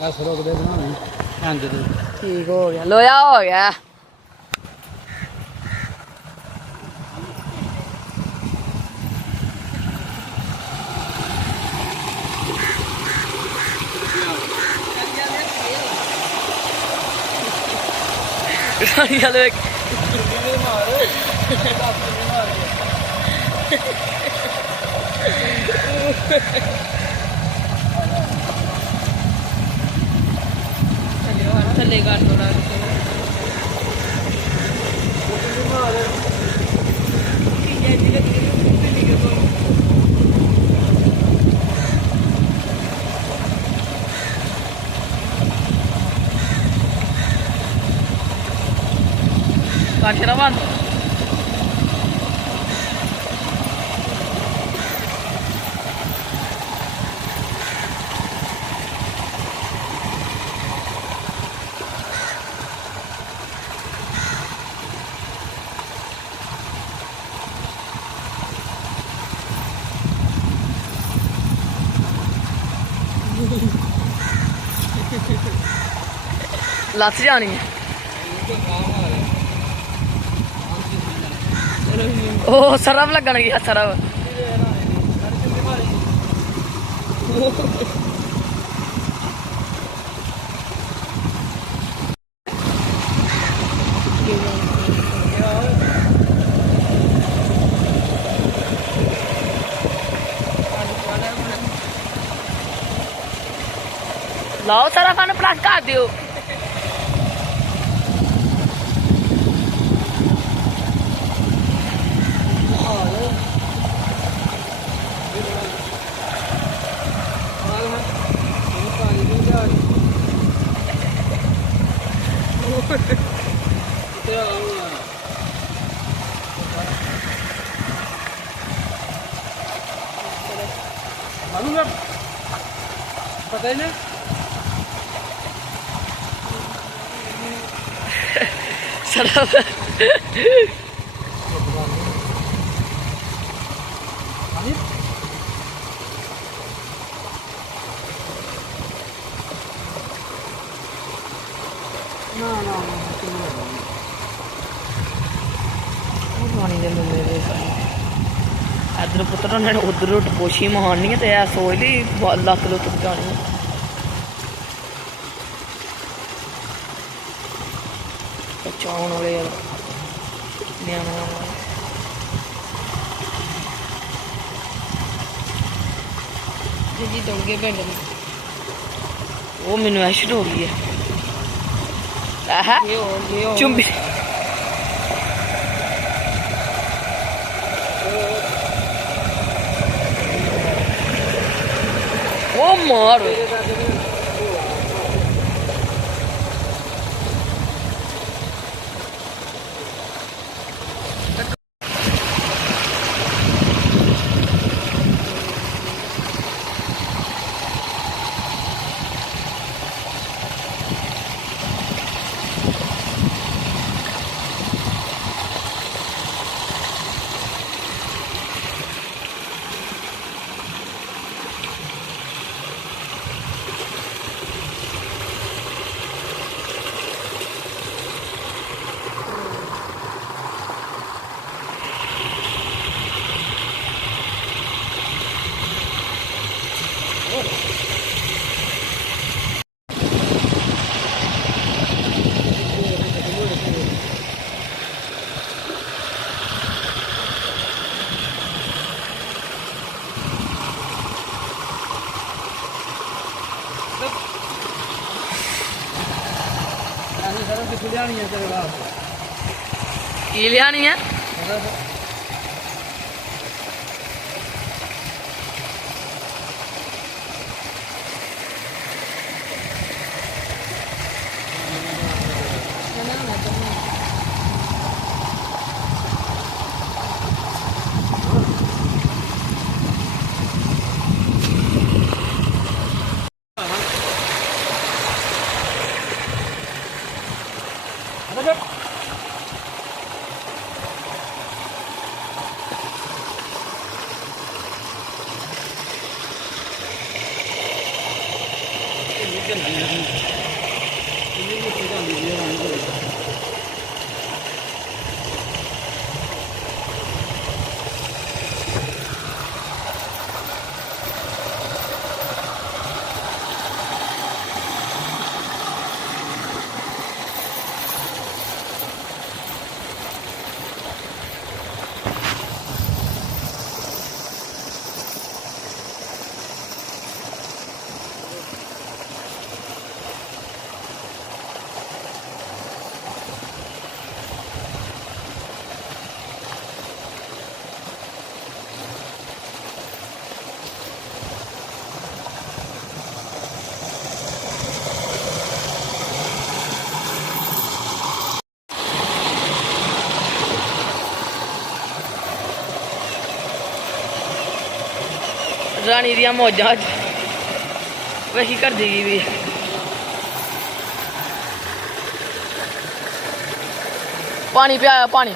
ਰੁਕਦੇ ਬਣਾਉਣੀ ਇੰਜ ਦੇ ਠੀਕ ਹੋ ਗਿਆ ਲੋਇਆ ਹੋ ਗਿਆ चलो एक चलेगा थोड़ा Kaçıraman. ਲੱਥ ਜਾਣੀ ਹੈ ਉਹ ਸਰਵ ਲੱਗਣ ਗਿਆ ਸਰਵ ਲਾਓ ਸਾਰਾ ਫਨ ਪਲੱਸ ਕਰ ਦਿਓ पता ही नहीं इधर पुत्र ने उधर टपोशी मारनी है तो यह सोच ली लत्त लुत्त बचानी बचाने वाले न्याणा जी दौड़ गए पिंड में वो मैनू ऐश हो गई है चुंबी ओ मार की लिया नहीं है ਰਾਣੀ ਦੀਆਂ ਮੌਜਾਂ ਵੇਖੀ ਕਰਦੀ ਗਈ ਵੀ ਪਾਣੀ ਪਿਆਇਆ ਪਾਣੀ